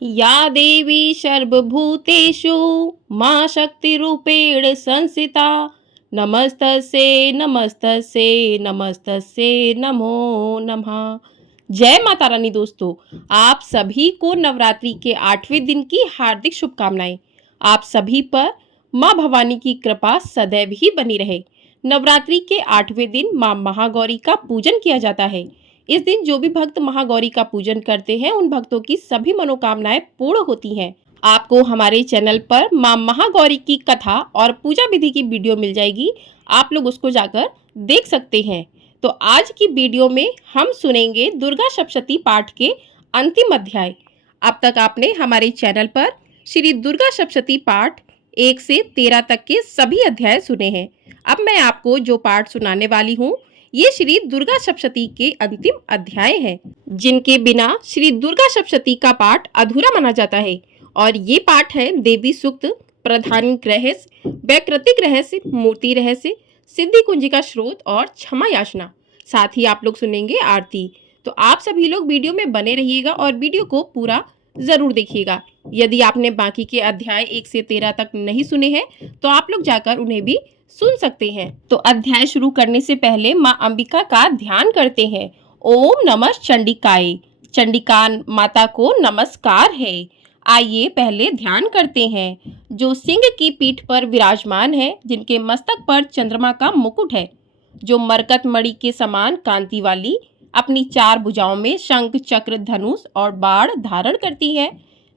या देवी सर्वभूतेषु मां शक्तिरूपेण संस्थिता नमस्तस्यै नमस्तस्यै नमस्तस्यै नमो नमः। जय माता रानी। दोस्तों, आप सभी को नवरात्रि के 8वें दिन की हार्दिक शुभकामनाएं। आप सभी पर मां भवानी की कृपा सदैव ही बनी रहे। नवरात्रि के 8वें दिन मां महागौरी का पूजन किया जाता है। इस दिन जो भी भक्त महागौरी का पूजन करते हैं उन भक्तों की सभी मनोकामनाएं पूर्ण होती हैं। आपको हमारे चैनल पर मां महागौरी की कथा और पूजा विधि की वीडियो मिल जाएगी, आप लोग उसको जाकर देख सकते हैं। तो आज की वीडियो में हम सुनेंगे दुर्गा सप्तशती पाठ के अंतिम अध्याय। अब तक आपने हमारे चैनल पर श्री दुर्गा सप्तशती पाठ 1 से 13 तक के सभी अध्याय सुने हैं। अब मैं आपको जो पाठ सुनाने वाली हूँ ये श्री दुर्गा सप्तशती के अंतिम अध्याय हैं, जिनके बिना श्री दुर्गा सप्तशती का पाठ अधूरा माना जाता है। और ये पाठ है देवी सूक्त, प्रधानिक रहस्य, वैकृतिक रहस्य, मूर्ति रहस्य, सिद्धि कुंजी का स्रोत और क्षमा याचना। साथ ही आप लोग सुनेंगे आरती। तो आप सभी लोग वीडियो में बने रहिएगा और वीडियो को पूरा जरूर देखिएगा। यदि आपने बाकी के अध्याय 1 से 13 तक नहीं सुने हैं तो आप लोग जाकर उन्हें भी सुन सकते हैं। तो अध्याय शुरू करने से पहले माँ अंबिका का ध्यान करते हैं। ओम नमः चंडिकाय। चंडिका माता को नमस्कार है। आइए पहले ध्यान करते हैं। जो सिंह की पीठ पर विराजमान है, जिनके मस्तक पर चंद्रमा का मुकुट है, जो मरकत मणि के समान कांति वाली, अपनी 4 भुजाओं में शंख, चक्र, धनुष और बाण धारण करती है,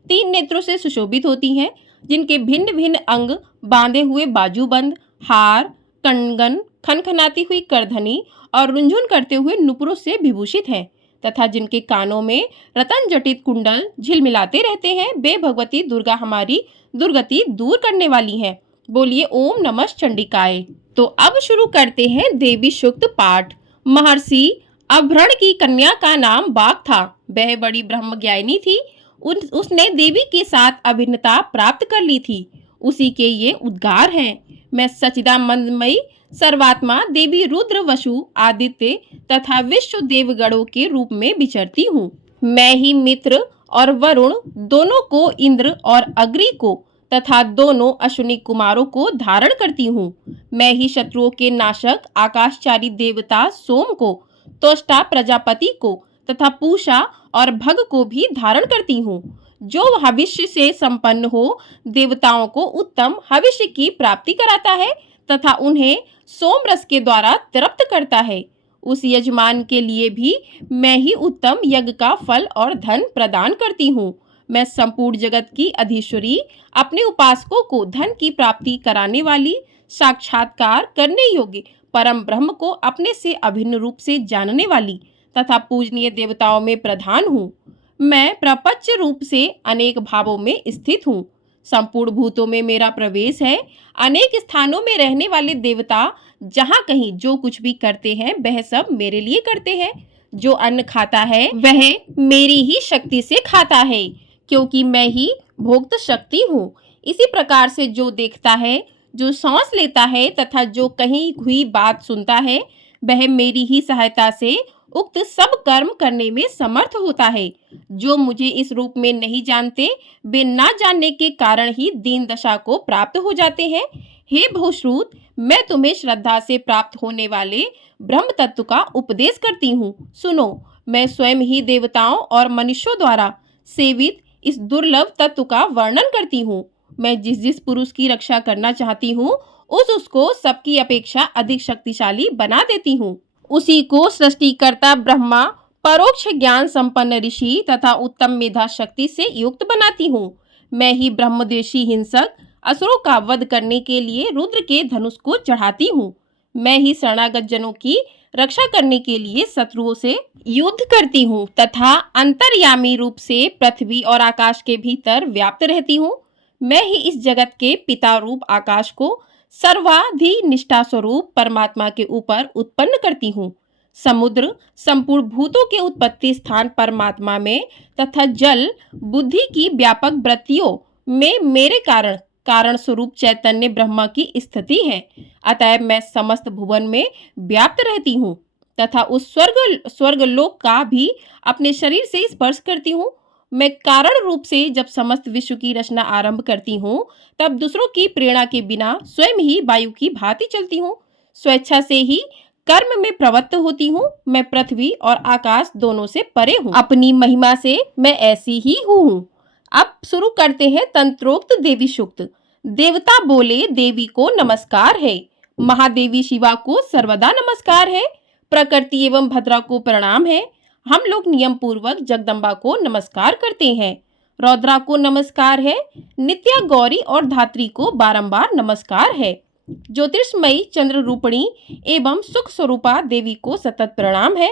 3 नेत्रों से सुशोभित होती हैं, जिनके भिन्न भिन्न अंग बांधे हुए बाजूबंद, हार, कंगन, खनखनाती हुई करधनी और रुंझुन करते हुए नुपुरों से विभूषित हैं, तथा जिनके कानों में रतन जटित कुंडल झिलमिलाते रहते हैं, वे भगवती दुर्गा हमारी दुर्गति दूर करने वाली हैं। बोलिए ओम नमः चंडिकाय। तो अब शुरू करते हैं देवी सूक्त पाठ। महर्षि अभ्रण की कन्या का नाम बाघ था। वह बड़ी ब्रह्मज्ञानी थी। उसने देवी के साथ अभिन्नता प्राप्त कर ली थी। उसी के ये उद्गार हैं। मैं सच्चिदानंदमयी सर्वात्मा देवी रुद्र, वसु, आदित्य तथा विश्व देवगणों के रूप में विचरती हूँ। मैं ही मित्र और वरुण दोनों को, इंद्र और अग्नि को तथा दोनों अश्विनी कुमारों को धारण करती हूँ। मैं ही शत्रुओं के नाशक आकाशचारी देवता सोम को, त्वष्टा प्रजापति को तथा पूषा और भग को भी धारण करती हूँ। जो हविष्य से संपन्न हो देवताओं को उत्तम हविष्य की प्राप्ति कराता है तथा उन्हें सोम रस के द्वारा तृप्त करता है। उस यजमान के लिए भी मैं ही उत्तम यज्ञ का फल और धन प्रदान करती हूँ। मैं संपूर्ण जगत की अधीश्वरी, अपने उपासकों को धन की प्राप्ति कराने वाली, साक्षात्कार करने योग्य परम ब्रह्म को अपने से अभिन्न रूप से जानने वाली तथा पूजनीय देवताओं में प्रधान हूँ। मैं प्रपंच रूप से अनेक भावों में स्थित हूँ। संपूर्ण भूतों में मेरा प्रवेश है। अनेक स्थानों में रहने वाले देवता जहाँ कहीं जो कुछ भी करते हैं वह सब मेरे लिए करते हैं। जो अन्न खाता है वह मेरी ही शक्ति से खाता है, क्योंकि मैं ही भोक्त शक्ति हूँ। इसी प्रकार से जो देखता है, जो सांस लेता है तथा जो कहीं हुई बात सुनता है, वह मेरी ही सहायता से उक्त सब कर्म करने में समर्थ होता है। जो मुझे इस रूप में नहीं जानते, वे ना जानने के कारण ही दीन दशा को प्राप्त हो जाते हैं। हे बहुश्रुत, मैं तुम्हें श्रद्धा से प्राप्त होने वाले ब्रह्म तत्व का उपदेश करती हूँ। सुनो, मैं स्वयं ही देवताओं और मनुष्यों द्वारा सेवित इस दुर्लभ तत्व का वर्णन करती हूँ। मैं जिस जिस पुरुष की रक्षा करना चाहती हूँ उसको सबकी अपेक्षा अधिक शक्तिशाली बना देती हूँ। उसी को सृष्टिकर्ता ब्रह्मा, परोक्ष ज्ञान संपन्न ऋषि तथा उत्तम मेधा शक्ति से युक्त बनाती हूँ। मैं ही ब्रह्मदेशी हिंसक असुरों का वध करने के लिए रुद्र के धनुष को चढ़ाती हूँ। मैं ही शरणागत जनों की रक्षा करने के लिए शत्रुओं से युद्ध करती हूँ तथा अंतर्यामी रूप से पृथ्वी और आकाश के भीतर व्याप्त रहती हूँ। मैं ही इस जगत के पिता रूप आकाश को सर्वाधि निष्ठा स्वरूप परमात्मा के ऊपर उत्पन्न करती हूँ। समुद्र संपूर्ण भूतों के उत्पत्ति स्थान परमात्मा में तथा जल बुद्धि की व्यापक वृत्तियों में मेरे कारण स्वरूप चैतन्य ब्रह्मा की स्थिति है। अतएव मैं समस्त भुवन में व्याप्त रहती हूँ तथा उस स्वर्गलोक का भी अपने शरीर से स्पर्श करती हूँ। मैं कारण रूप से जब समस्त विश्व की रचना आरंभ करती हूँ, तब दूसरों की प्रेरणा के बिना स्वयं ही वायु की भांति चलती हूँ। स्वेच्छा से ही कर्म में प्रवृत्त होती हूँ। मैं पृथ्वी और आकाश दोनों से परे हूँ। अपनी महिमा से मैं ऐसी ही हूँ। अब शुरू करते हैं तंत्रोक्त देवी सूक्त। देवता बोले, देवी को नमस्कार है। महादेवी शिवा को सर्वदा नमस्कार है। प्रकृति एवं भद्रा को प्रणाम है। हम लोग नियम पूर्वक जगदम्बा को नमस्कार करते हैं। रौद्रा को नमस्कार है। नित्या, गौरी और धात्री को बारंबार नमस्कार है। ज्योतिषमयी, चंद्र रूपणी एवं सुख स्वरूपा देवी को सतत प्रणाम है।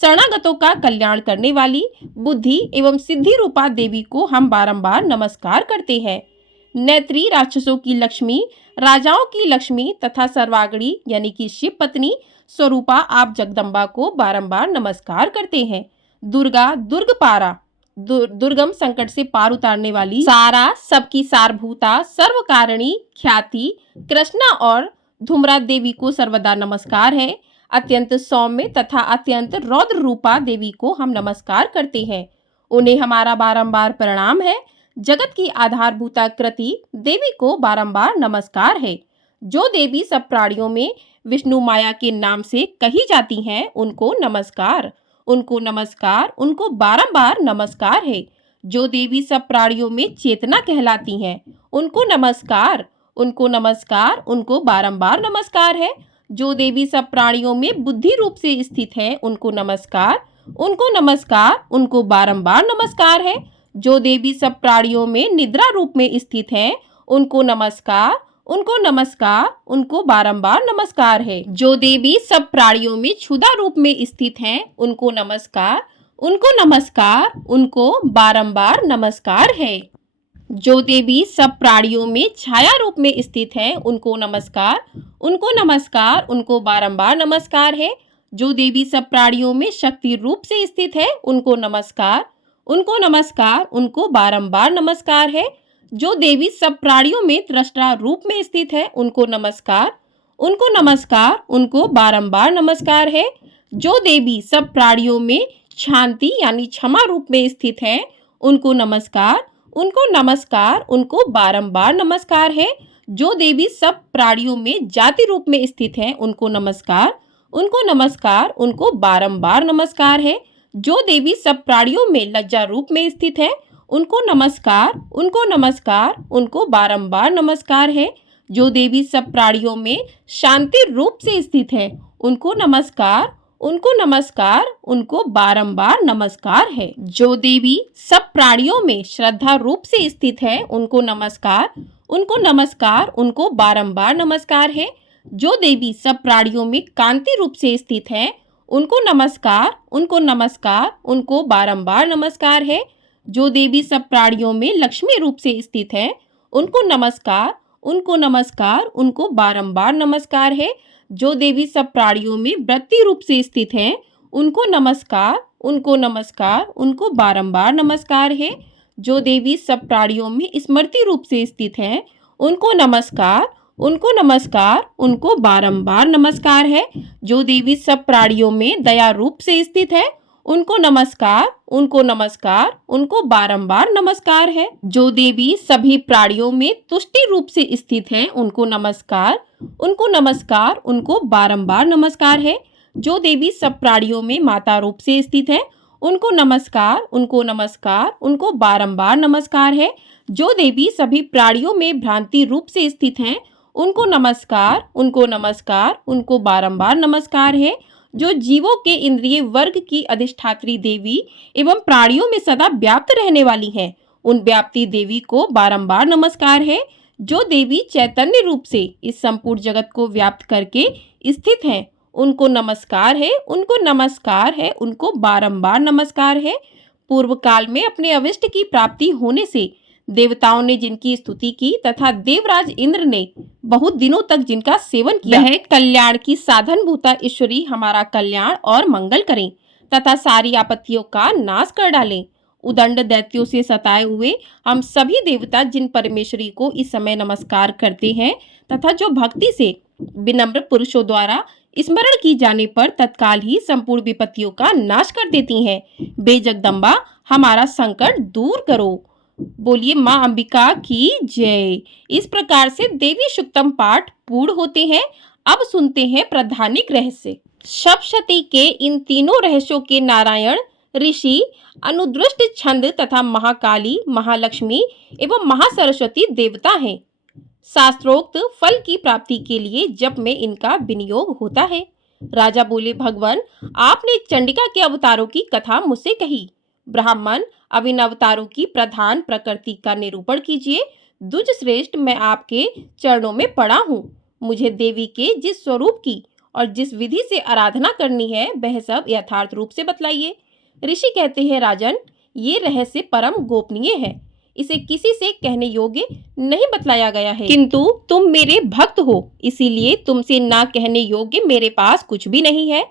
शरणागतों का कल्याण करने वाली बुद्धि एवं सिद्धि रूपा देवी को हम बारंबार नमस्कार करते हैं। नेत्री, राक्षसों की लक्ष्मी, राजाओं की लक्ष्मी तथा सर्वागणी यानी कि शिव पत्नी स्वरूपा आप जगदम्बा को बारंबार नमस्कार करते हैं। दुर्गा, दुर्गपारा, दुर्गम संकट से पार उतारने वाली, सारा, सबकी सारभूता, सर्वकारिणी, ख्याति, कृष्णा और धूम्रा देवी को सर्वदा नमस्कार है। अत्यंत सौम्य तथा अत्यंत रौद्र रूपा देवी को हम नमस्कार करते हैं। उन्हें हमारा बारंबार प्रणाम है। जगत की आधारभूता कृति देवी को बारंबार नमस्कार है। जो देवी सब प्राणियों में विष्णु माया के नाम से कही जाती हैं, उनको नमस्कार, उनको नमस्कार, उनको बारंबार नमस्कार है। जो देवी सब प्राणियों में चेतना कहलाती हैं, उनको नमस्कार, उनको नमस्कार, उनको बारंबार नमस्कार है। जो देवी सब प्राणियों में बुद्धि रूप से स्थित है, उनको नमस्कार, उनको नमस्कार, उनको बारंबार नमस्कार है। जो देवी सब प्राणियों में निद्रा रूप में स्थित है, उनको नमस्कार, उनको नमस्कार, उनको बारंबार नमस्कार है। जो देवी सब प्राणियों में क्षुधा रूप में स्थित हैं, उनको नमस्कार, उनको नमस्कार, उनको बारंबार नमस्कार है। जो देवी सब प्राणियों में छाया रूप में स्थित है, उनको नमस्कार, उनको नमस्कार, उनको बारंबार नमस्कार है। जो देवी सब प्राणियों में शक्ति रूप से स्थित है, उनको नमस्कार, उनको नमस्कार, उनको बारंबार नमस्कार है। जो देवी सब प्राणियों में दृष्टा रूप में स्थित है, उनको नमस्कार, उनको नमस्कार, उनको बारंबार नमस्कार है। जो देवी सब प्राणियों में शांति यानी क्षमा रूप में स्थित है, उनको नमस्कार, उनको नमस्कार, उनको बारंबार नमस्कार है। जो देवी सब प्राणियों में जाति रूप में स्थित है, उनको नमस्कार, उनको नमस्कार, उनको बारंबार नमस्कार है। जो देवी सब प्राणियों में लज्जा रूप में स्थित है, उनको नमस्कार, उनको नमस्कार, उनको बारंबार नमस्कार है। जो देवी सब प्राणियों में शांति रूप से स्थित है, उनको नमस्कार, उनको नमस्कार, उनको बारंबार नमस्कार है। जो देवी सब प्राणियों में श्रद्धा रूप से स्थित है, उनको नमस्कार, उनको नमस्कार, उनको बारंबार नमस्कार है। जो देवी सब प्राणियों में कांति रूप से स्थित है, उनको नमस्कार, उनको नमस्कार, उनको बारंबार नमस्कार है। जो देवी सब प्राणियों में लक्ष्मी रूप से स्थित है, उनको नमस्कार, उनको नमस्कार, उनको बारंबार नमस्कार है। जो देवी सब प्राणियों में वृत्ति रूप से स्थित है, उनको नमस्कार, उनको नमस्कार, उनको बारंबार नमस्कार है। जो देवी सब प्राणियों में स्मृति रूप से स्थित है, उनको नमस्कार, उनको नमस्कार, उनको बारंबार नमस्कार है। जो देवी सब प्राणियों में दया रूप से स्थित है, उनको नमस्कार, उनको नमस्कार, उनको बारंबार नमस्कार है। जो देवी सभी प्राणियों में तुष्टि रूप से स्थित है, उनको नमस्कार, उनको नमस्कार, उनको बारंबार नमस्कार है। जो देवी सब प्राणियों में माता रूप से स्थित है, उनको नमस्कार, उनको नमस्कार, उनको बारंबार नमस्कार है। जो देवी सभी प्राणियों में भ्रांति रूप से स्थित हैं, उनको नमस्कार, उनको नमस्कार, उनको बारंबार नमस्कार है। जो जीवों के इंद्रिय वर्ग की अधिष्ठात्री देवी एवं प्राणियों में सदा व्याप्त रहने वाली हैं, उन व्याप्ति देवी को बारंबार नमस्कार है। जो देवी चैतन्य रूप से इस संपूर्ण जगत को व्याप्त करके स्थित हैं, उनको नमस्कार है, उनको नमस्कार है, उनको बारंबार नमस्कार है। पूर्व काल में अपने अविष्ट की प्राप्ति होने से देवताओं ने जिनकी स्तुति की तथा देवराज इंद्र ने बहुत दिनों तक जिनका सेवन किया, वह कल्याण की साधन भूता ईश्वरी हमारा कल्याण और मंगल करें तथा सारी आपत्तियों का नाश कर डालें। उदंड दैत्यों से सताए हुए हम सभी देवता जिन परमेश्वरी को इस समय नमस्कार करते हैं तथा जो भक्ति से विनम्र पुरुषों द्वारा स्मरण की जाने पर तत्काल ही संपूर्ण विपत्तियों का नाश कर देती हैं। बे जगदम्बा हमारा संकट दूर करो। बोलिए माँ अंबिका की जय। इस प्रकार से देवी शुक्तम पाठ पूर्ण होते हैं। अब सुनते हैं प्रधानिक रहस्य। सप्तशती के इन तीनों रहस्यों के नारायण ऋषि, अनुदृष्ट छंद तथा महाकाली, महालक्ष्मी एवं महासरस्वती देवता हैं। शास्त्रोक्त फल की प्राप्ति के लिए जप में इनका विनियोग होता है। राजा बोले, भगवान आपने चंडिका के अवतारों की कथा मुझसे कही। ब्राह्मण अब इन अवतारों की प्रधान प्रकृति का निरूपण कीजिए। द्विज श्रेष्ठ, मैं आपके चरणों में पड़ा हूँ। मुझे देवी के जिस स्वरूप की और जिस विधि से आराधना करनी है वह सब यथार्थ रूप से बतलाइए। ऋषि कहते हैं, राजन ये रहस्य परम गोपनीय है, इसे किसी से कहने योग्य नहीं बतलाया गया है, किंतु तुम मेरे भक्त हो, इसीलिए तुमसे ना कहने योग्य मेरे पास कुछ भी नहीं है।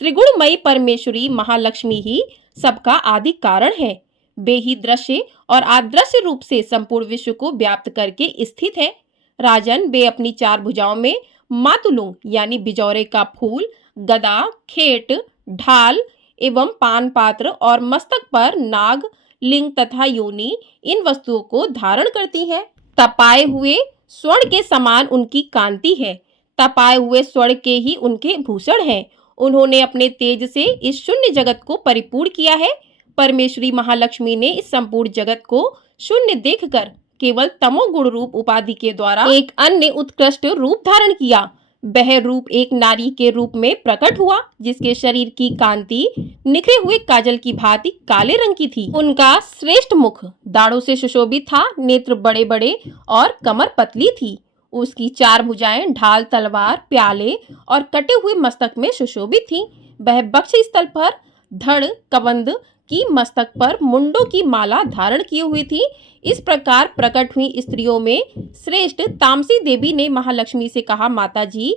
त्रिगुणमयी परमेश्वरी महालक्ष्मी ही सबका आदि कारण है। वे ही दृश्य और अदृश्य रूप से संपूर्ण विश्व को व्याप्त करके स्थित है। राजन वे अपनी चार भुजाओं में मातुलुंग यानी बिजौरे का फूल, गदा, खेट, ढाल एवं पान पात्र और मस्तक पर नाग, लिंग तथा योनि इन वस्तुओं को धारण करती है। तपाए हुए स्वर्ण के समान उनकी कांति है। तपाए हुए स्वर्ण के ही उनके भूषण हैं। उन्होंने अपने तेज से इस शून्य जगत को परिपूर्ण किया है। परमेश्वरी महालक्ष्मी ने इस संपूर्ण जगत को शून्य देखकर केवल तमोगुण रूप उपाधि के द्वारा एक अन्य उत्कृष्ट रूप धारण किया। वह रूप एक नारी के रूप में प्रकट हुआ, जिसके शरीर की कांति निखरे हुए काजल की भांति काले रंग की थी। उनका श्रेष्ठ मुख दाढ़ों से सुशोभित था, नेत्र बड़े बड़े और कमर पतली थी। उसकी चार भुजाएं ढाल, तलवार, प्याले और कटे हुए मस्तक में सुशोभित थीं। वह वक्ष स्थल पर धड़ कबंध की, मस्तक पर मुंडों की माला धारण किए हुई थी। इस प्रकार प्रकट हुई स्त्रियों में श्रेष्ठ तामसी देवी ने महालक्ष्मी से कहा, माता जी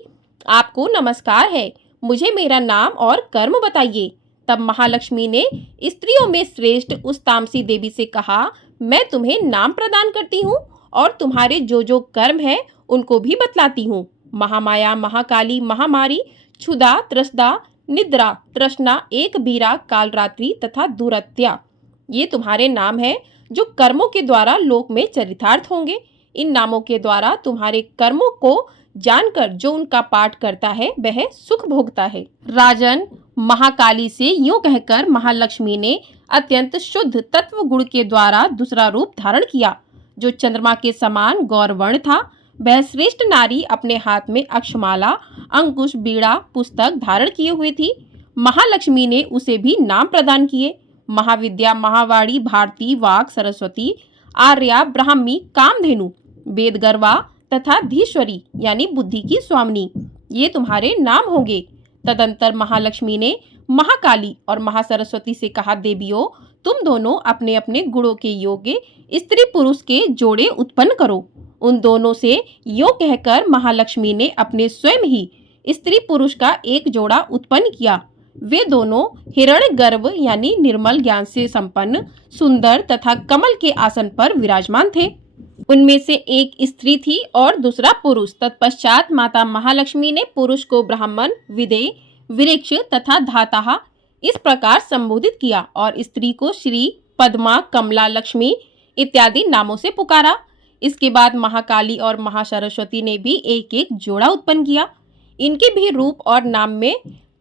आपको नमस्कार है, मुझे मेरा नाम और कर्म बताइए। तब महालक्ष्मी ने स्त्रियों में श्रेष्ठ उस तामसी देवी से कहा, मैं तुम्हें नाम प्रदान करती हूँ और तुम्हारे जो जो कर्म है उनको भी बतलाती हूँ। महामाया, महाकाली, महामारी, क्षुधा, त्रसदा, निद्रा, तृष्णा, एक बीरा, कालरात्रि तथा दुरत्या, ये तुम्हारे नाम हैं जो कर्मों के द्वारा लोक में चरितार्थ होंगे। इन नामों के द्वारा तुम्हारे कर्मों को जानकर जो उनका पाठ करता है वह सुख भोगता है। राजन महाकाली से यूं कहकर महालक्ष्मी ने अत्यंत शुद्ध तत्व गुण के द्वारा दूसरा रूप धारण किया, जो चंद्रमा के समान गौरवर्ण था। वह श्रेष्ठ नारी अपने हाथ में अक्षमाला, अंकुश, बीड़ा, पुस्तक धारण किए हुए थी। महालक्ष्मी ने उसे भी नाम प्रदान किए। महाविद्या, महावाणी, भारती, वाक, सरस्वती, आर्या, ब्राह्मी, कामधेनु, वेदगर्वा तथा धीश्वरी यानी बुद्धि की स्वामिनी, ये तुम्हारे नाम होंगे। तदंतर महालक्ष्मी ने महाकाली और महासरस्वती से कहा, देवियों तुम दोनों अपने अपने गुणों के योग्य स्त्री पुरुष के जोड़े उत्पन्न करो। उन दोनों से यो कहकर महालक्ष्मी ने अपने स्वयं ही स्त्री पुरुष का एक जोड़ा उत्पन्न किया। वे दोनों हिरण्य गर्भ यानी निर्मल ज्ञान से संपन्न, सुंदर तथा कमल के आसन पर विराजमान थे। उनमें से एक स्त्री थी और दूसरा पुरुष। तत्पश्चात माता महालक्ष्मी ने पुरुष को ब्राह्मण, विदेह, वृक्ष तथा धाता इस प्रकार संबोधित किया और स्त्री को श्री, पद्मा, कमला, लक्ष्मी इत्यादि नामों से पुकारा। इसके बाद महाकाली और महासरस्वती ने भी एक एक जोड़ा उत्पन्न किया। इनके भी रूप और नाम में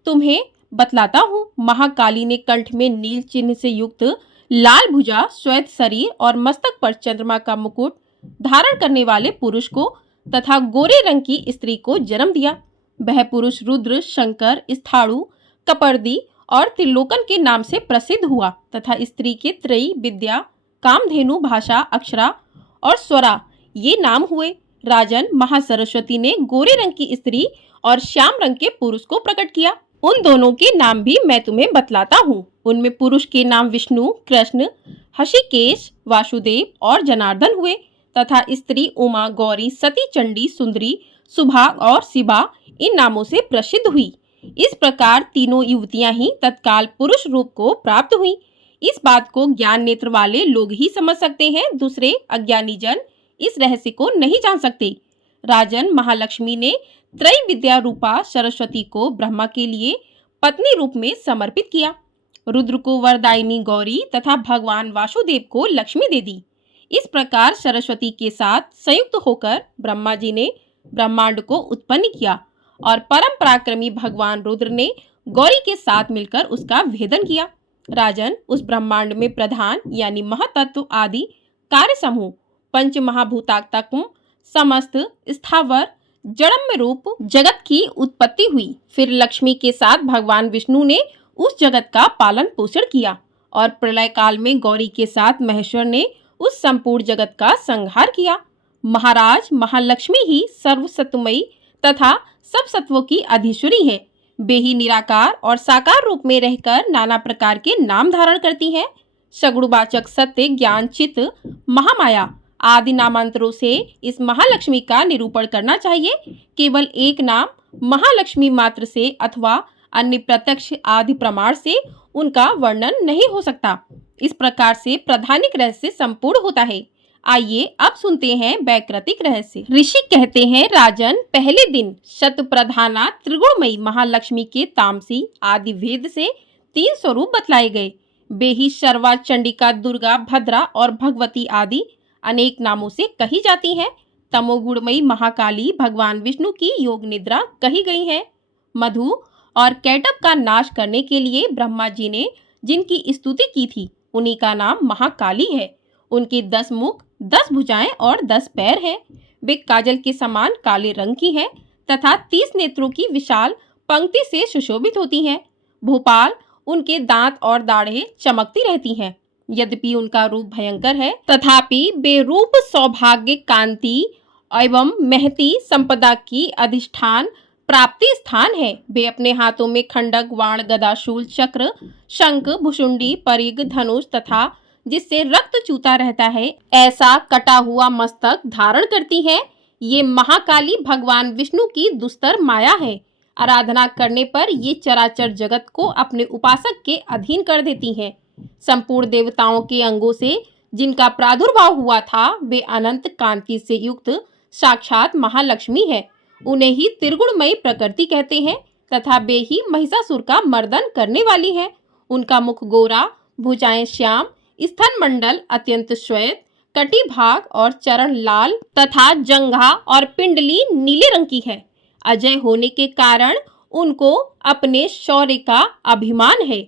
तुम्हें बतलाता हूँ। महाकाली ने कंठ में नील चिन्ह से युक्त लाल भुजा, श्वेत शरीर और मस्तक पर चंद्रमा का मुकुट धारण करने वाले पुरुष को तथा गोरे रंग की स्त्री को जन्म दिया। वह पुरुष रुद्र, शंकर, स्थाणु, कपर्दी और त्रिलोकन के नाम से प्रसिद्ध हुआ तथा स्त्री के त्रयी, विद्या, कामधेनु, भाषा, अक्षरा और स्वरा ये नाम हुए। राजन महासरस्वती ने गोरे रंग की स्त्री और श्याम रंग के पुरुष को प्रकट किया। उन दोनों के नाम भी मैं तुम्हें बतलाता हूँ। उनमें पुरुष के नाम विष्णु, कृष्ण, हषिकेश, वासुदेव और जनार्दन हुए तथा स्त्री उमा, गौरी, सती, चंडी, सुंदरी, सुभा और शिवा इन नामों से प्रसिद्ध हुई। इस प्रकार तीनों युवतियां ही तत्काल पुरुष रूप को प्राप्त हुई। इस बात को ज्ञान नेत्र वाले लोग ही समझ सकते हैं, दूसरे अज्ञानी जन इस रहस्य को नहीं जान सकते। राजन महालक्ष्मी ने त्रय विद्या रूपा सरस्वती को ब्रह्मा के लिए पत्नी रूप में समर्पित किया। रुद्र को वरदायिनी गौरी तथा भगवान वासुदेव को लक्ष्मी दे दी। इस प्रकार सरस्वती के साथ संयुक्त होकर ब्रह्मा जी ने ब्रह्मांड को उत्पन्न किया और परम पराक्रमी भगवान रुद्र ने गौरी के साथ मिलकर उसका भेदन किया। राजन, उस ब्रह्मांड में प्रधान यानी महातत्व आदि कार्य समूह पंच महाभूतात्मक समस्त स्थावर जड़म्य रूप जगत की उत्पत्ति हुई। फिर लक्ष्मी के साथ भगवान विष्णु ने उस जगत का पालन पोषण किया और प्रलय काल में गौरी के साथ महेश्वर ने उस संपूर्ण जगत का संहार किया। महाराज, महालक्ष्मी ही सर्वसत्वमयी तथा सब सत्वों की अधीश्वरी है। वे ही निराकार और साकार रूप में रहकर नाना प्रकार के नाम धारण करती हैं। सगुणवाचक सत्य, ज्ञान, चित्त, महामाया आदि नामांतरों से इस महालक्ष्मी का निरूपण करना चाहिए। केवल एक नाम महालक्ष्मी मात्र से अथवा अन्य प्रत्यक्ष आदि प्रमाण से उनका वर्णन नहीं हो सकता। इस प्रकार से प्रधानिक रहस्य संपूर्ण होता है। आइए अब सुनते हैं वैकृतिक रहस्य। ऋषि कहते हैं, राजन, पहले दिन शत प्रधाना त्रिगुणमयी महालक्ष्मी के तामसी आदि भेद से 3 स्वरूप बतलाए गए। वे ही शर्वा, चंडिका, दुर्गा, भद्रा और भगवती आदि अनेक नामों से कही जाती हैं। तमोगुणमयी महाकाली भगवान विष्णु की योग निद्रा कही गई है। मधु और कैटभ का नाश करने के लिए ब्रह्मा जी ने जिनकी स्तुति की थी उन्हीं का नाम महाकाली है। उनके 10 मुख, 10 भुजाएं और 10 पैर हैं। वे काजल के समान काले रंग की हैं तथा 30 नेत्रों की विशाल पंक्ति से सुशोभित होती हैं। भोपाल उनके दांत और दाढ़ें चमकती रहती हैं। यद्यपि उनका रूप भयंकर है तथापि वे रूप सौभाग्य, कांति एवं महती संपदा की अधिष्ठान प्राप्ति स्थान है। वे अपने हाथों में खंडक, वाण, गदा, शूल, चक्र, शंख, भुशुंडी, परिग, धनुष तथा जिससे रक्त चूता रहता है ऐसा कटा हुआ मस्तक धारण करती है। ये महाकाली भगवान विष्णु की दुस्तर माया है। आराधना करने पर ये चराचर जगत को अपने उपासक के अधीन कर देती हैं। संपूर्ण देवताओं के अंगों से जिनका प्रादुर्भाव हुआ था वे अनंत कांति से युक्त साक्षात महालक्ष्मी है। उन्हें ही त्रिगुणमयी प्रकृति कहते हैं तथा वे ही महिषासुर का मर्दन करने वाली है। उनका मुख गोरा, भुजाएं श्याम, स्तन मंडल अत्यंत श्वेत, कटी भाग और चरण लाल तथा जंघा और पिंडली नीले रंग की है। अजय होने के कारण उनको अपने शौर्य का अभिमान है।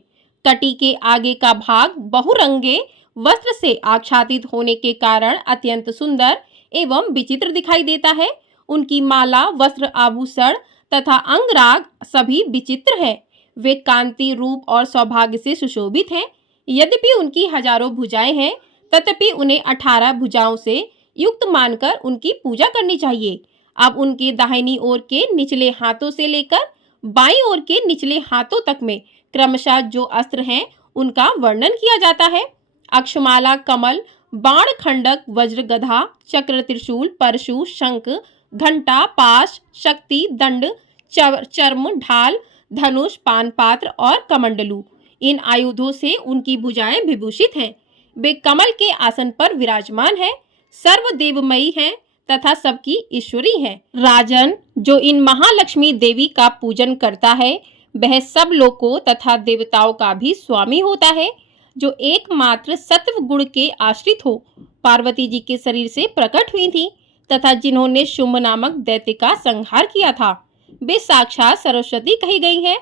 कटी के आगे का भाग बहुरंगे वस्त्र से आच्छादित होने के कारण अत्यंत सुंदर एवं विचित्र दिखाई देता है। उनकी माला, वस्त्र, आभूषण तथा अंगराग सभी विचित्र है। वे कांति, रूप और सौभाग्य से सुशोभित हैं। यद्यपि उनकी हजारों भुजाएं हैं तथापि उन्हें 18 भुजाओं से युक्त मानकर उनकी पूजा करनी चाहिए। अब उनके दाहिनी ओर के निचले हाथों से लेकर बाईं ओर के निचले हाथों तक में क्रमशः जो अस्त्र हैं उनका वर्णन किया जाता है। अक्षमाला, कमल, बाण, खंडक, वज्र, गदा, चक्र, त्रिशूल, परशु, शंख, घंटा, पाश, शक्ति, दंड, चर्म, ढाल, धनुष, पानपात्र और कमंडलू, इन आयुधों से उनकी भुजाएं विभूषित हैं। वे कमल के आसन पर विराजमान है, सर्वदेवमयी हैं तथा सबकी ईश्वरी हैं। राजन, जो इन महालक्ष्मी देवी का पूजन करता है वह सब लोकों तथा देवताओं का भी स्वामी होता है। जो एकमात्र सत्व गुण के आश्रित हो, पार्वती जी के शरीर से प्रकट हुई थी तथा जिन्होंने शुंभ नामक दैत्य का संहार किया था, वे साक्षात सरस्वती कही गई हैं।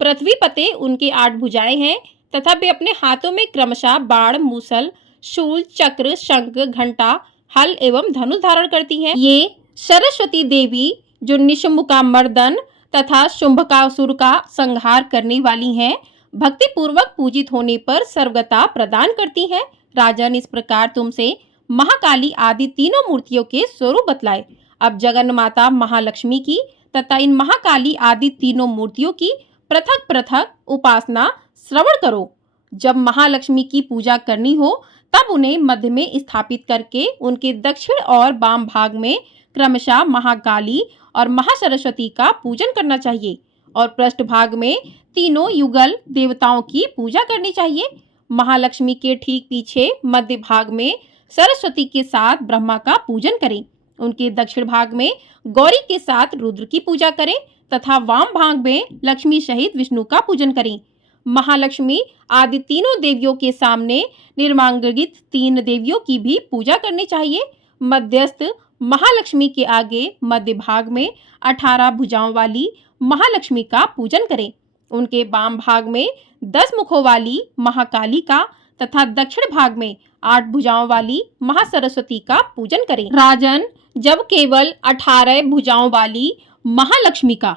पृथ्वी पते उनकी 8 भुजाएं हैं तथा वे अपने हाथों में क्रमशः बाण, मूसल, शूल, चक्र, शंख, घंटा, हल एवं धनुष धारण करती हैं। ये सरस्वती देवी जो निशुंभ का मर्दन तथा शुंभकासुर का संहार करने वाली हैं, भक्ति पूर्वक पूजित होने पर सर्वगता प्रदान करती हैं। राजन, इस प्रकार तुमसे महाकाली आदि तीनों मूर्तियों के स्वरूप बतलाए। अब जगन माता महालक्ष्मी की तथा इन महाकाली आदि तीनों मूर्तियों की पृथक पृथक उपासना श्रवण करो। जब महालक्ष्मी की पूजा करनी हो तब उन्हें मध्य में स्थापित करके उनके दक्षिण और वाम भाग में क्रमशः महाकाली और महासरस्वती का पूजन करना चाहिए और पृष्ठ भाग में तीनों युगल देवताओं की पूजा करनी चाहिए। महालक्ष्मी के ठीक पीछे मध्य भाग में सरस्वती के साथ ब्रह्मा का पूजन करें उनके दक्षिण भाग में गौरी के साथ रुद्र की पूजा करें तथा वाम भाग में लक्ष्मी सहित विष्णु का पूजन करें। महालक्ष्मी आदि तीनों देवियों के सामने निर्मांगित 3 देवियों की भी पूजा करनी चाहिए। मध्यस्थ महालक्ष्मी के आगे मध्य भाग में 18 भुजाओं वाली महालक्ष्मी का पूजन करें। उनके वाम भाग में 10 मुखों वाली महाकाली का तथा दक्षिण भाग में 8 भुजाओं वाली महासरस्वती का पूजन करें। राजन, जब केवल 18 भुजाओं वाली महालक्ष्मी का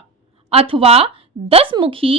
अथवा 10 मुखी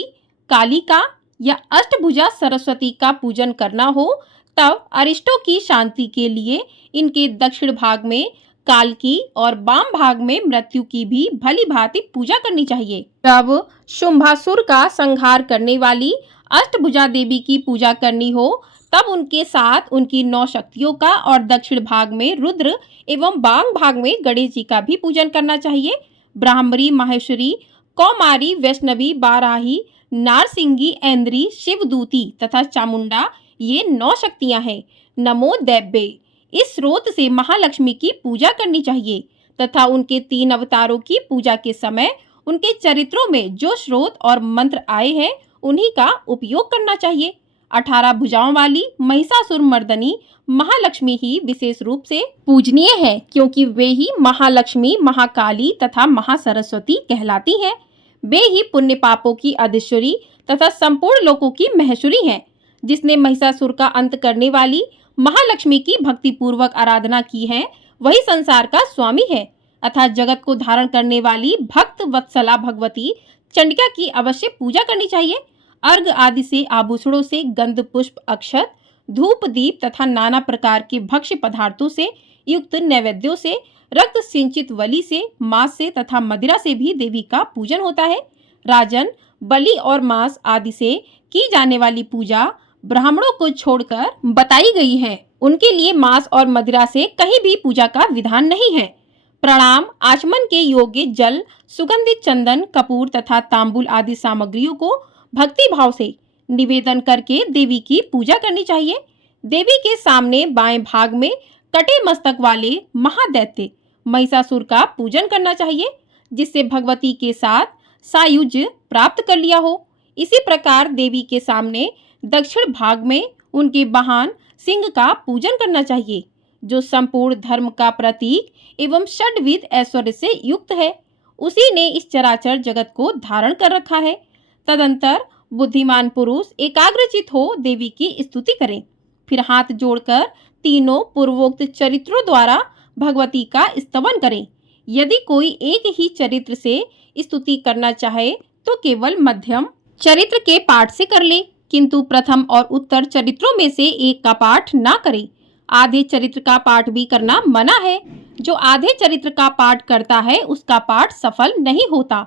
काली का या अष्टभुजा सरस्वती का पूजन करना हो, तब अरिष्टों की शांति के लिए इनके दक्षिण भाग में काल की और वाम भाग में मृत्यु की भी भली भांति पूजा करनी चाहिए। जब शुंभासुर का संहार करने वाली अष्टभुजा देवी की पूजा करनी हो, तब उनके साथ उनकी 9 शक्तियों का और दक्षिण भाग में रुद्र एवं वाम भाग में गणेश जी का भी पूजन करना चाहिए। ब्राह्मणी, माहेश्वरी, कौमारी, वैष्णवी, बाराही, नारसिंगी, ऐन्द्री, शिवदूती तथा चामुंडा ये 9 शक्तियां हैं। नमो दैव्ये, इस स्रोत से महालक्ष्मी की पूजा करनी चाहिए तथा उनके 3 अवतारों की पूजा के समय उनके चरित्रों में जो स्रोत और मंत्र आए हैं उन्हीं का उपयोग करना चाहिए। 18 भुजाओं वाली महिषासुर मर्दनी महालक्ष्मी ही विशेष रूप से पूजनीय है, क्योंकि वे ही महालक्ष्मी, महाकाली तथा महासरस्वती कहलाती हैं। वे ही पुण्य पापों की अधीश्वरी तथा संपूर्ण लोकों की महेश्वरी हैं। जिसने महिषासुर का अंत करने वाली महालक्ष्मी की भक्ति पूर्वक आराधना की है, वही संसार का स्वामी है। अतः जगत को धारण करने वाली भक्त वत्सला भगवती चंडिका की अवश्य पूजा करनी चाहिए। अर्घ आदि से, आभूषणों से, गंध पुष्प अक्षत, धूप दीप तथा नाना प्रकार के भक्ष्य पदार्थों से युक्त नैवेद्यों से, रक्त सिंचित बलि से, मांस से तथा मदिरा से भी देवी का पूजन होता है। राजन, बलि और मांस आदि से की जाने वाली पूजा ब्राह्मणों को छोड़कर बताई गई है। उनके लिए मांस और मदिरा से कहीं भी पूजा का विधान नहीं है। प्रणाम, आचमन के योग्य जल, सुगंधित चंदन, कपूर तथा तांबुल आदि सामग्रियों को भक्ति भाव से निवेदन करके देवी की पूजा करनी चाहिए। देवी के सामने बाएं भाग में कटे मस्तक वाले महादैत्य महिषासुर का पूजन करना चाहिए, जिससे भगवती के साथ सायुज्य प्राप्त कर लिया हो। इसी प्रकार देवी के सामने दक्षिण भाग में उनके वाहन सिंह का पूजन करना चाहिए, जो संपूर्ण धर्म का प्रतीक एवं षड्विध ऐश्वर्य से युक्त है। उसी ने इस चराचर जगत को धारण कर रखा है। तदंतर बुद्धिमान पुरुष एकाग्रचित हो देवी की स्तुति करें, फिर हाथ जोड़कर तीनों पूर्वोक्त चरित्रों द्वारा भगवती का स्तवन करें। यदि कोई एक ही चरित्र से स्तुति करना चाहे तो केवल मध्यम चरित्र के पाठ से कर ले, किंतु प्रथम और उत्तर चरित्रों में से एक का पाठ ना करे। आधे चरित्र का पाठ भी करना मना है। जो आधे चरित्र का पाठ करता है उसका पाठ सफल नहीं होता।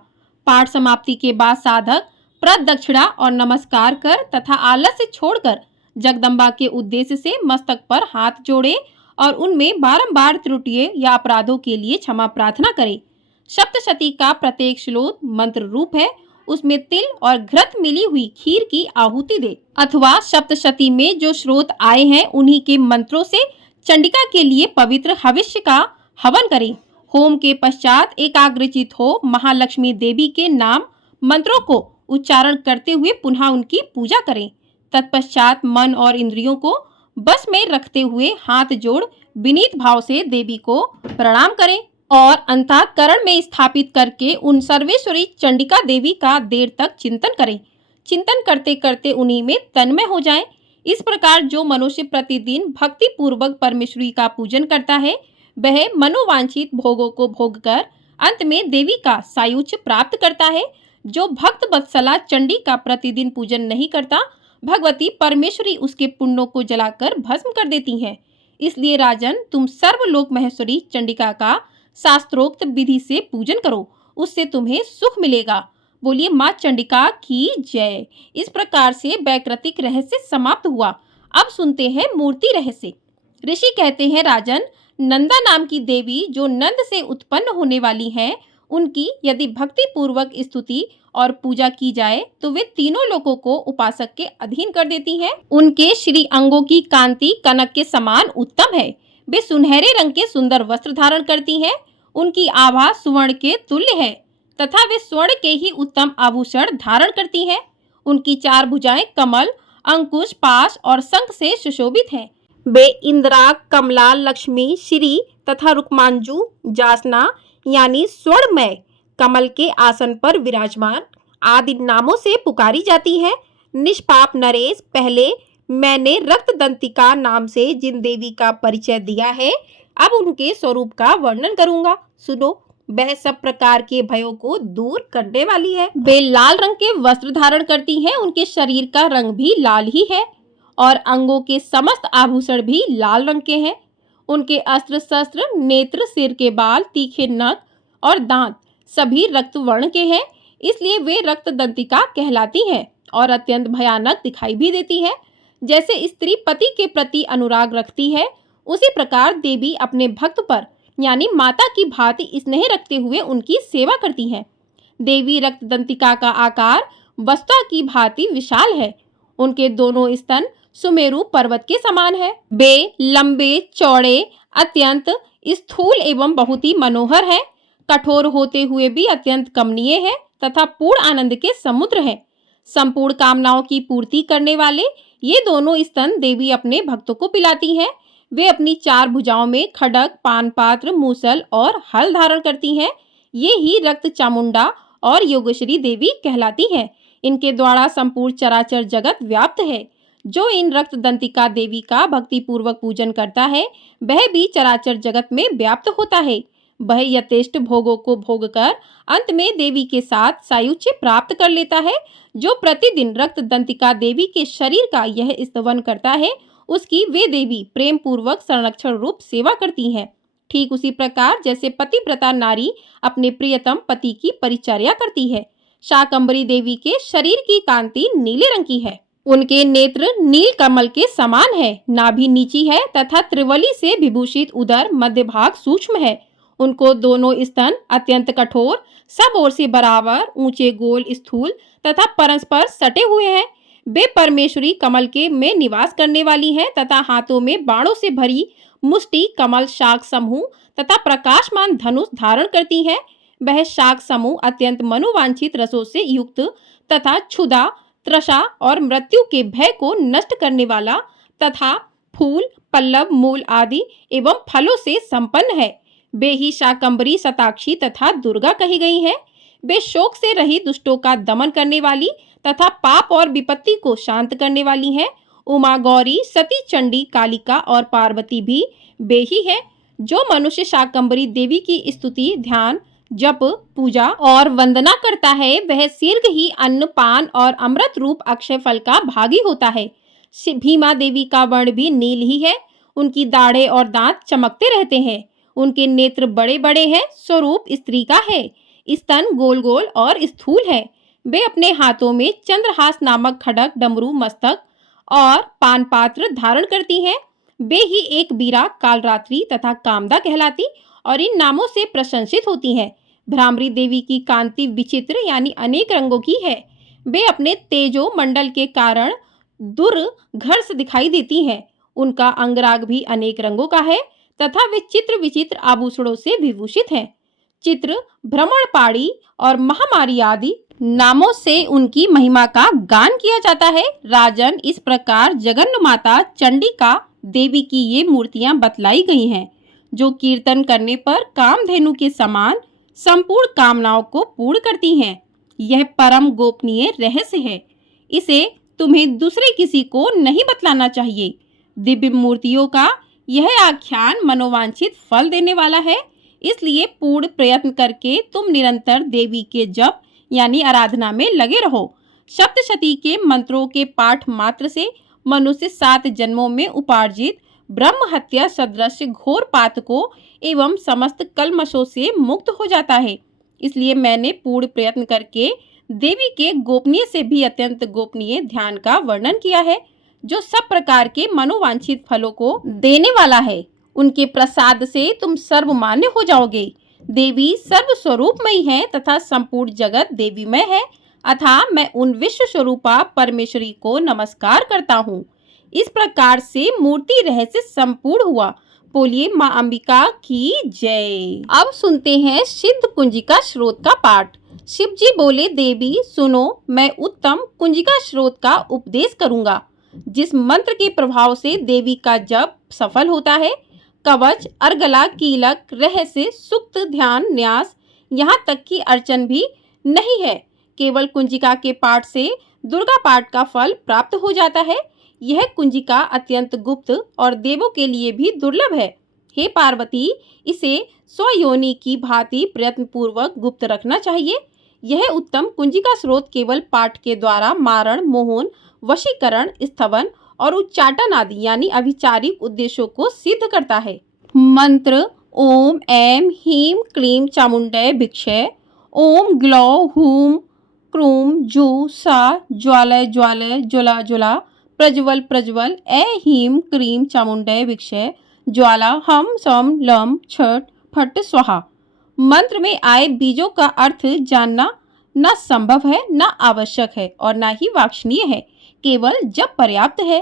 पाठ समाप्ति के बाद साधक प्रदक्षिणा और नमस्कार कर तथा आलस्य छोड़कर जगदम्बा के उद्देश्य से मस्तक पर हाथ जोड़े और उनमें बारंबार त्रुटियों या अपराधों के लिए क्षमा प्रार्थना करे। सप्तशती का प्रत्येक श्लोक मंत्र रूप है, उसमें तिल और घृत मिली हुई खीर की आहुति दे, अथवा सप्तशती में जो स्रोत आए हैं उन्हीं के मंत्रों से चंडिका के लिए पवित्र हविष्य का हवन करें। होम के पश्चात एकाग्रचित हो महालक्ष्मी देवी के नाम मंत्रों को उच्चारण करते हुए पुनः उनकी पूजा करें। तत्पश्चात मन और इंद्रियों को बस में रखते हुए हाथ जोड़ विनीत भाव से देवी को प्रणाम करें और अंतःकरण में स्थापित करके उन सर्वेश्वरी चंडिका देवी का देर तक चिंतन करें। चिंतन करते करते उन्हीं में तन्मय हो जाएं। इस प्रकार जो मनुष्य प्रतिदिन भक्ति पूर्वक परमेश्वरी का पूजन करता है, वह मनोवांछित भोगों को भोग कर अंत में देवी का सायुज्य प्राप्त करता है। जो भक्त वत्सला चंडी का प्रतिदिन पूजन नहीं करता, भगवती परमेश्वरी उसके पुण्यों को जलाकर भस्म कर देती हैं। इसलिए राजन, तुम सर्वलोक महेश्वरी चंडिका का शास्त्रोक्त विधि से पूजन करो, उससे तुम्हें सुख मिलेगा। बोलिए माँ चंडिका की जय। इस प्रकार से वैकृतिक रहस्य समाप्त हुआ। अब सुनते हैं मूर्ति रहस्य। ऋषि कहते हैं, राजन, नंदा नाम की देवी जो नंद से उत्पन्न होने वाली हैं, उनकी यदि भक्ति पूर्वक स्तुति और पूजा की जाए तो वे तीनों लोगों को उपासक के अधीन कर देती हैं। उनके श्री अंगों की कांति कनक के समान उत्तम है। वे सुनहरे रंग के सुंदर वस्त्र धारण करती हैं उनकी आभा सुवर्ण के तुल्य है तथा वे स्वर्ण के ही उत्तम आभूषण धारण करती हैं। उनकी 4 भुजाएं कमल, अंकुश, पाश और शंख से सुशोभित हैं। वे इंदिरा, कमला, लक्ष्मी, श्री तथा रुक्मांजू, जासना यानी स्वर्णमय, कमल के आसन पर विराजमान आदि नामों से पुकारी जाती है। निष्पाप नरेश, पहले मैंने रक्त दंतिका नाम से जिन देवी का परिचय दिया है, अब उनके स्वरूप का वर्णन करूंगा। सुनो, वह सब प्रकार के भयों को दूर करने वाली है। वे लाल रंग के वस्त्र धारण करती हैं। उनके शरीर का रंग भी लाल ही है और अंगों के समस्त आभूषण भी लाल रंग के हैं। उनके अस्त्र शस्त्र, नेत्र, सिर के बाल, तीखे नख और दांत सभी रक्त वर्ण के हैं, इसलिए वे रक्त दंतिका कहलाती हैं और अत्यंत भयानक दिखाई भी देती है। जैसे स्त्री पति के प्रति अनुराग रखती है, उसी प्रकार देवी अपने भक्त पर यानी माता की भांति स्नेह रखते हुए उनकी सेवा करती हैं। देवी रक्त दंतिका का आकार वस्तुता की भांति विशाल है। उनके दोनों स्तन सुमेरु पर्वत के समान है। वे लंबे, चौड़े, अत्यंत स्थूल एवं बहुत ही मनोहर है। कठोर होते हुए भी अत्यंत कमनीय है तथा पूर्ण आनंद के समुद्र है। संपूर्ण कामनाओं की पूर्ति करने वाले ये दोनों स्तन देवी अपने भक्तों को पिलाती हैं। वे अपनी 4 भुजाओं में खड्ग, पान पात्र, मूसल और हल धारण करती हैं। ये ही रक्त चामुंडा और योगेश्वरी देवी कहलाती हैं। इनके द्वारा संपूर्ण चराचर जगत व्याप्त है। जो इन रक्त दंतिका देवी का भक्ति पूर्वक पूजन करता है, वह भी चराचर जगत में व्याप्त होता है। वह यथेष्ट भोगों को भोग कर अंत में देवी के साथ सायुज्य प्राप्त कर लेता है। जो प्रतिदिन रक्त दंतिका देवी के शरीर का यह स्तवन करता है, उसकी वे देवी प्रेम पूर्वक संरक्षण रूप सेवा करती हैं। ठीक उसी प्रकार जैसे पतिव्रता नारी अपने प्रियतम पति की परिचर्या करती है। शाकंभरी देवी के शरीर की कांति नीले रंग की है। उनके नेत्र नील कमल के समान है। नाभि नीची है तथा त्रिवली से विभूषित उदर मध्य भाग सूक्ष्म है। उनको दोनों स्तन अत्यंत कठोर, सब ओर से बराबर, ऊंचे, गोल, स्थूल तथा परस्पर सटे हुए हैं। वे परमेश्वरी कमल के में निवास करने वाली हैं तथा हाथों में बाणों से भरी मुष्टि, कमल शाख समूह तथा प्रकाशमान धनुष धारण करती हैं। वह शाख समूह अत्यंत मनोवांछित रसों से युक्त तथा क्षुधा, तृषा और मृत्यु के भय को नष्ट करने वाला तथा फूल, पल्लव, मूल आदि एवं फलों से संपन्न है। वे ही शाकंभरी, शताक्षी तथा दुर्गा कही गई हैं। वे शोक से रहित दुष्टों का दमन करने वाली तथा पाप और विपत्ति को शांत करने वाली हैं। उमा, गौरी, सती, चंडी, कालिका और पार्वती भी वे ही है। जो मनुष्य शाकंभरी देवी की स्तुति, ध्यान, जप, पूजा और वंदना करता है, वह शीघ्र ही अन्न, पान और अमृत रूप अक्षय फल का भागी होता है। भीमा देवी का वर्ण भी नील ही है। उनकी दाढ़ें और दांत चमकते रहते हैं। उनके नेत्र बड़े बड़े हैं। स्वरूप स्त्री का है। स्तन गोल गोल और स्थूल है। वे अपने हाथों में चंद्रहास नामक खड्ग, डमरू, मस्तक और पान पात्र धारण करती हैं। वे ही एक बीरा, कालरात्रि तथा कामदा कहलाती और इन नामों से प्रशंसित होती हैं। भ्रामरी देवी की कांति विचित्र यानी अनेक रंगों की है। वे अपने तेजो मंडल के कारण दुर्घर्ष दिखाई देती हैं। उनका अंगराग भी अनेक रंगों का है तथा वे चित्र विचित्र आभूषणों से विभूषित हैं। चित्र, भ्रमणपाणी और महामारी आदि नामों से उनकी महिमा का गान किया जाता है। राजन, इस प्रकार जगन्न माता चंडिका देवी की ये मूर्तियां बतलाई गई हैं, जो कीर्तन करने पर कामधेनु के समान संपूर्ण कामनाओं को पूर्ण करती हैं। यह परम गोपनीय रहस्य है। इसे तुम्हें दूसरे किसी को नहीं बतलाना चाहिए। दिव्य मूर्तियों का यह आख्यान मनोवांछित फल देने वाला है। इसलिए पूर्ण प्रयत्न करके तुम निरंतर देवी के जप यानी आराधना में लगे रहो। सप्तशती के मंत्रों के पाठ मात्र से मनुष्य 7 जन्मों में उपार्जित ब्रह्म हत्या सदृश घोर पात को एवं समस्त कलमशों से मुक्त हो जाता है। इसलिए मैंने पूर्ण प्रयत्न करके देवी के गोपनीय से भी अत्यंत गोपनीय ध्यान का वर्णन किया है, जो सब प्रकार के मनोवांछित फलों को देने वाला है। उनके प्रसाद से तुम सर्वमान्य हो जाओगे। देवी सर्व स्वरूपमयी है तथा संपूर्ण जगत देवीमय है। अतः मैं उन विश्व स्वरूपा परमेश्वरी को नमस्कार करता हूँ। इस प्रकार से मूर्ति रहस्य संपूर्ण हुआ। बोलिए माँ अंबिका की जय। अब सुनते हैं सिद्ध कुंजिका स्रोत का पाठ। शिव जी बोले, देवी सुनो, मैं उत्तम कुंजिका स्रोत का उपदेश करूंगा, जिस मंत्र के प्रभाव से देवी का जप सफल होता है। कवच, अर्गला, कीलक, रहस्य, सुक्त, ध्यान, न्यास, यहाँ तक कि अर्चन भी नहीं है। केवल कुंजिका के पाठ से दुर्गा पाठ का फल प्राप्त हो जाता है। यह कुंजिका अत्यंत गुप्त और देवों के लिए भी दुर्लभ है। हे पार्वती, इसे स्वयोनि की भांति प्रयत्न पूर्वक गुप्त रखना चाहिए। यह उत्तम कुंजिका स्रोत केवल पाठ के द्वारा मारण, मोहन, वशीकरण, स्थवन और उच्चाटन आदि यानी अभिचारिक उद्देश्यों को सिद्ध करता है। मंत्र: ओम ऐं ह्रीं क्लीं चामुंडै भिक्षे। ओम ग्लौं हूं क्रूं जू सा ज्वालय ज्वालय ज्वला ज्वला प्रज्वल प्रज्वल। ऐं ह्रीं क्लीं चामुंडै भिक्षे ज्वाला हम सम लम छट फट स्वाहा। मंत्र में आए बीजों का अर्थ जानना न संभव है, न आवश्यक है और न ही वांछनीय है, केवल जब पर्याप्त है।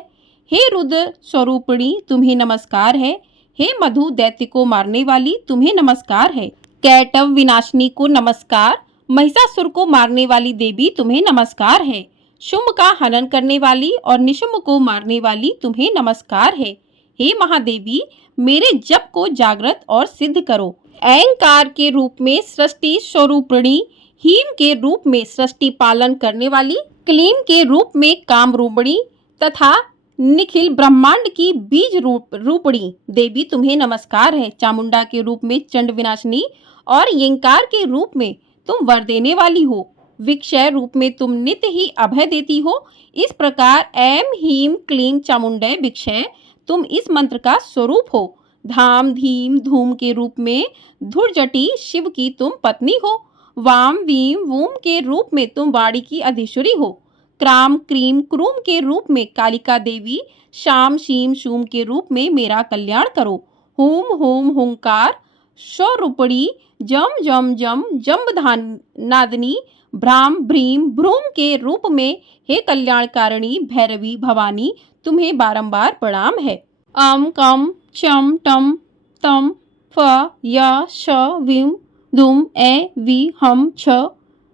हे रुद्र स्वरूपिणी, तुम्हें नमस्कार है। हे मधु दैत्य को मारने वाली, तुम्हें नमस्कार है। कैटव विनाशिनी को नमस्कार। महिषासुर को मारने वाली देवी, तुम्हें नमस्कार है। शुंभ का हनन करने वाली और निशुंभ को मारने वाली, तुम्हें नमस्कार है। हे महादेवी, मेरे जप को जागृत और सिद्ध करो। ऐंकार के रूप में सृष्टि स्वरूपिणी, हीम के रूप में सृष्टि पालन करने वाली, क्लीम के रूप में काम रूपिणी तथा निखिल ब्रह्मांड की बीज रूपिणी देवी, तुम्हें नमस्कार है। चामुंडा के रूप में चंड विनाशिनी और यंकार के रूप में तुम वर देने वाली हो। विक्षय रूप में तुम नित्य ही अभय देती हो। इस प्रकार ऐं ह्रीं क्लीं चामुंडै भिक्षे तुम इस मंत्र का स्वरूप हो। धाम धीम धूम के रूप में धुर्जटी शिव की तुम पत्नी हो। वाम वीम वूम के रूप में तुम वाणी की अधीश्वरी हो। क्राम क्रीम क्रूम के रूप में कालिका देवी, शाम शीम शूम के रूप में मेरा कल्याण करो। हुम हुम हुंकार स्वरूपणी, जम जम जम जम्बधान नादनी, भ्राम भ्रीम भ्रूम के रूप में हे कल्याणकारिणी भैरवी भवानी, तुम्हें बारंबार प्रणाम है। अम कम चम टम तम फ य श विम दुम ए वी हम छ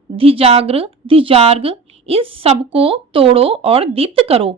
धिजाग्र धिजार्ग, इन सबको तोड़ो और दीप्त करो।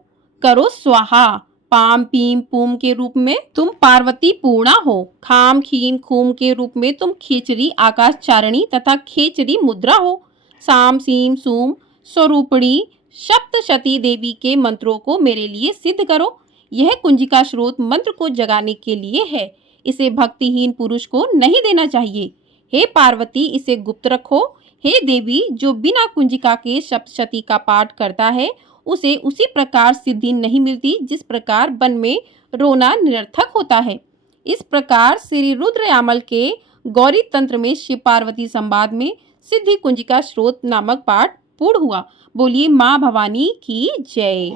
करो स्वाहा। पाम पीम पूम के रूप में तुम पार्वती पूर्णा हो। खाम खीम खूम के रूप में तुम खेचरी आकाश चारणी तथा खेचरी मुद्रा हो। साम सीम सूम स्वरूपणी सप्तशती देवी के मंत्रों को मेरे लिए सिद्ध करो। यह कुंजिका स्रोत मंत्र को जगाने के लिए है। इसे भक्तिहीन पुरुष को नहीं देना चाहिए। हे पार्वती, इसे गुप्त रखो। हे देवी, जो बिना कुंजिका के सप्तशती का पाठ करता है उसे उसी प्रकार सिद्धि नहीं मिलती जिस प्रकार वन में रोना निरर्थक होता है। इस प्रकार श्री रुद्र यामल के गौरी तंत्र में शिव पार्वती संवाद में सिद्धि कुंजिका स्रोत नामक पाठ पूर्ण हुआ। बोलिए माँ भवानी की जय।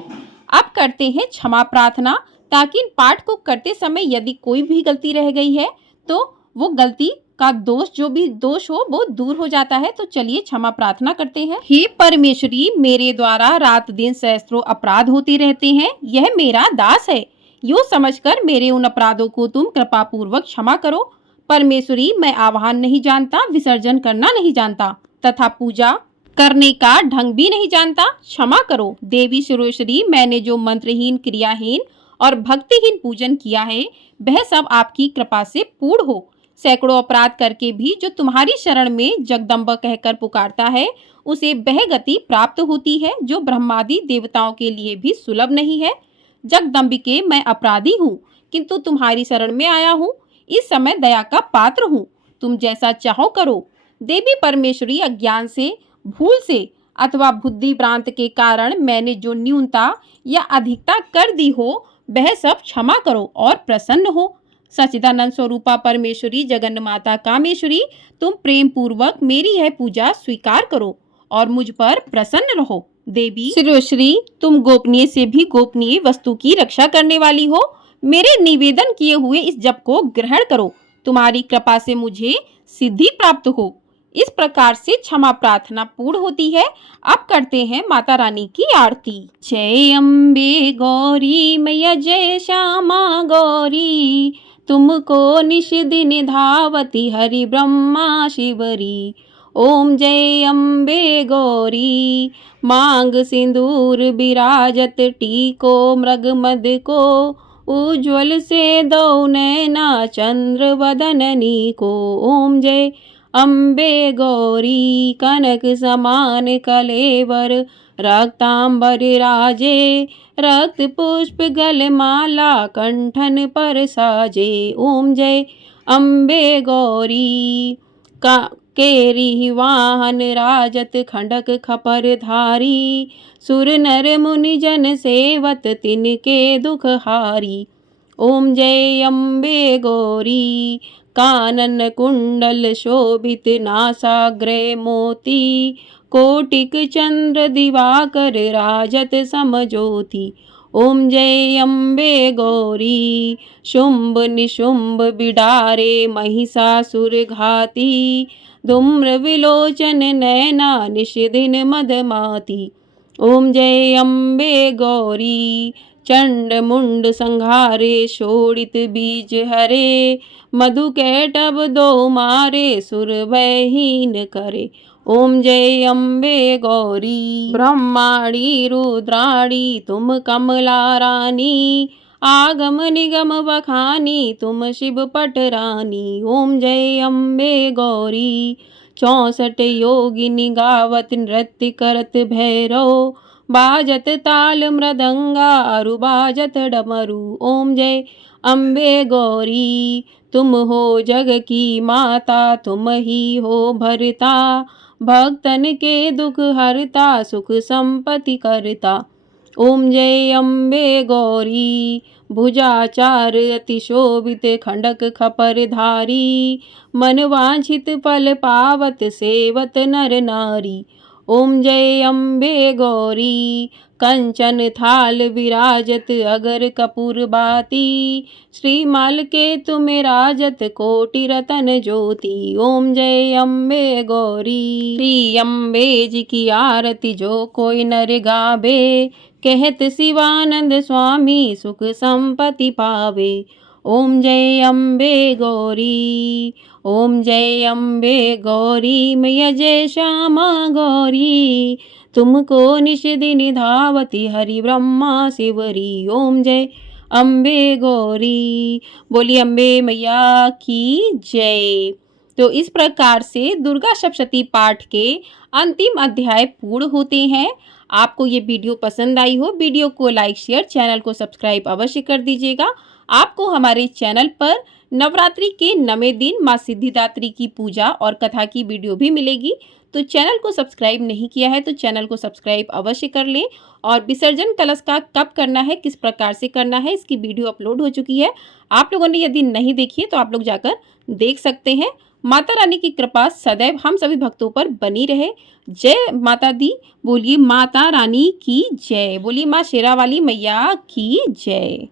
अब करते हैं क्षमा प्रार्थना, ताकि इन पाठ को करते समय यदि कोई भी गलती रह गई है तो वो गलती का दोष, जो भी दोष हो, वो दूर हो जाता है। तो चलिए क्षमा प्रार्थना करते हैं। हे परमेश्वरी, मेरे द्वारा रात दिन सहस्त्रों अपराध होते रहते हैं। यह मेरा दास है। यूँ समझकर मेरे उन अपराधों को तुम कृपा पूर्वक क्षमा करो। परमेश्वरी, मैं आवाहन नहीं जानता, विसर्जन करना नहीं जानता तथा पूजा करने का ढंग भी नहीं जानता, क्षमा करो। देवी सुरेश्वरी, मैंने जो मंत्रहीन, क्रियाहीन और भक्तिहीन पूजन किया है वह सब आपकी कृपा से पूर्ण हो। सैकड़ों अपराध करके भी जो तुम्हारी शरण में जगदम्बा कहकर पुकारता है उसे वह गति प्राप्त होती है जो ब्रह्मादि देवताओं के लिए भी सुलभ नहीं है। जगदम्बिके, मैं अपराधी हूँ, किंतु तुम्हारी शरण में आया हूँ। इस समय दया का पात्र हूँ, तुम जैसा चाहो करो। देवी परमेश्वरी, अज्ञान से, भूल से अथवा बुद्धि भ्रांत के कारण मैंने जो न्यूनता या अधिकता कर दी हो वह सब क्षमा करो और प्रसन्न हो। सच्चिदानंद स्वरूपा परमेश्वरी, जगन्न माता कामेश्वरी, तुम प्रेम पूर्वक मेरी यह पूजा स्वीकार करो और मुझ पर प्रसन्न रहो। देवी सुरेश्वरी, तुम गोपनीय से भी गोपनीय वस्तु की रक्षा करने वाली हो। मेरे निवेदन किए हुए इस जप को ग्रहण करो। तुम्हारी कृपा से मुझे सिद्धि प्राप्त हो। इस प्रकार से क्षमा प्रार्थना पूर्ण होती है। अब करते हैं माता रानी की आरती। जय अम्बे गौरी मैया, जय श्यामा गौरी, तुमको निश दिन धावती हरि ब्रह्मा शिवरी। ओम जय अम्बे गौरी। मांग सिंदूर विराजत टीको मृग मद को। उज्ज्वल से दो नैना चंद्र वदननी को। ओम जय अम्बे गौरी। कनक समान कलेवर रक्तांबर राजे। रक्त पुष्प गलमाला कंठन पर साजे। ओम जय अम्बे गौरी। का केरी वाहन राजत खंडक खपर धारी। सुर नर मुनि जन सेवत तिनके दुख हारी। ओम जय अम्बे गौरी। कानन कुंडल शोभित नासाग्र मोती। कोटिक चंद्र दिवाकर राजत समज्योति। ओम जय अम्बे गौरी। शुंभ निशुंभ बिडारे महिषासुर घाती। धूम्र विलोचन नैना निश दिन मदमाती। ओम जय अम्बे गौरी। चंड मुंड संहारे शोणित बीज हरे। मधु कैटभ दो मारे सुर भयहीन करे। ओम जय अम्बे गौरी। ब्रह्माणी रुद्राणी तुम कमला रानी। आगम निगम बखानी तुम शिव पट रानी। ओम जय अम्बे गौरी। 64 योगिनी गावत नृत्य करत भैरव। बाजत ताल मृदंगा अरु बाजत डमरू। ओम जय अम्बे गौरी। तुम हो जग की माता तुम ही हो भरता। भक्तन के दुख हरता सुख संपत्ति करता। ओम जय अम्बे गौरी। भुजाचार अति शोभित खंडक खपर धारी। मन वांछित फल पावत सेवत नर नारी। ओम जय अम्बे गौरी। कंचन थाल विराजत अगर कपूर बाती। श्रीमाल के तुम राजत कोटि रतन ज्योति। ओम जय अम्बे गौरी। श्री अम्बे जी की आरती जो कोई नर गावे। कहत शिवानंद स्वामी सुख संपत्ति पावे। ओम जय अम्बे गौरी। ओम जय अम्बे गौरी। मैया जय श्यामा गौरी। तुमको निश दिन धावती हरि ब्रह्मा शिवरी। ओम जय अम्बे गौरी। बोली अम्बे मैया की जय। तो इस प्रकार से दुर्गा सप्तशती पाठ के अंतिम अध्याय पूर्ण होते हैं। आपको ये वीडियो पसंद आई हो, वीडियो को लाइक शेयर, चैनल को सब्सक्राइब अवश्य कर दीजिएगा। आपको हमारे चैनल पर नवरात्रि के 9वें दिन माँ सिद्धिदात्री की पूजा और कथा की वीडियो भी मिलेगी। तो चैनल को सब्सक्राइब नहीं किया है तो चैनल को सब्सक्राइब अवश्य कर लें। और विसर्जन कलश का कब करना है, किस प्रकार से करना है, इसकी वीडियो अपलोड हो चुकी है। आप लोगों ने यदि नहीं देखी है तो आप लोग जाकर देख सकते हैं। माता रानी की कृपा सदैव हम सभी भक्तों पर बनी रहे। जय माता दी। बोलिए माता रानी की जय। बोलिए माँ शेरावाली मैया की जय।